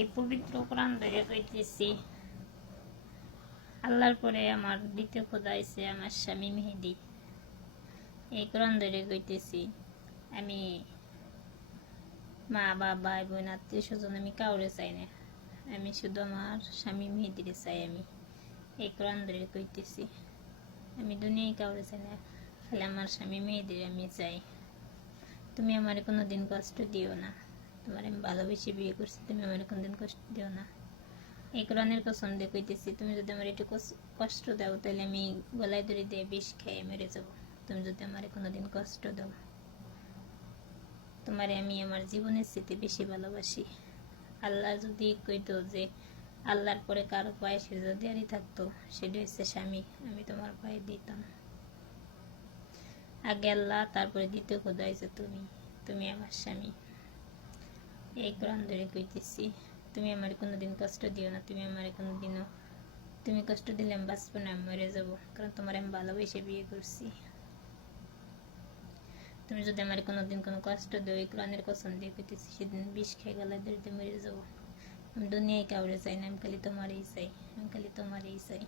এই পবিত্র কোরআন ধরে কইতেছি, আল্লাহর পরে আমার দ্বিতীয় খোদা হইছে আমার স্বামী মেহেদি। এই কোরআন ধরে কইতেছি, আমি মা বাবা ভাই বোন আত্মীয় স্বজন আমি কাউরে চাই না, আমি শুধু আমার স্বামী মেহেদিরে চাই। আমি এই কোরআন ধরে কইতেছি, আমি দুনিয়ায় কাউরে চাই না, খালি আমার স্বামী মেহেদিরে আমি চাই। তুমি আমার কোনোদিন কষ্ট দিও না, তোমার আমি ভালোবেসে বিয়ে করছি, তুমি আমার কোনোদিন কষ্ট দিও না। এই কোরআনের কসম দিয়ে কইতেছি, তুমি যদি আমার একটু কষ্ট দাও তাহলে আমি গলায় দড়ি দিয়ে বিষ খেয়ে মেরে যাব। তুমি যদি আমার কোনোদিন কষ্ট দাও, তোমারে আমি আমার জীবনের স্মৃতি বেশি ভালোবাসি। আল্লাহ যদি কইতো যে আল্লাহর পরে কারো পায়ে সে যদি আরই থাকতো, সেটা হচ্ছে স্বামী, আমি তোমার পায়ে দিতাম। আগে আল্লাহ, তারপরে দ্বিতীয় খোদা হয়েছে তুমি, তুমি আমার স্বামী। এই কোরআন ধরে কইতেছি, তুমি আমার কোনোদিন কষ্ট দিও না, তুমি আমার কোনোদিনও, তুমি কষ্ট দিলে আমি বাঁচবো না, আমি মরে যাবো, কারণ তোমার আমি ভালোবেসে বিয়ে করছি। তুমি যদি আমার কোনোদিন কোনো কষ্ট দেও, এই কোরআনের কসম দিয়ে কইতেছি, সেদিন বিষ খেয়ে গলায় দড়িতে মরে যাবো। আমি দুনিয়ায় কাউরে চাই না, আমি খালি তোমারই চাই, আমি খালি তোমারই চাই।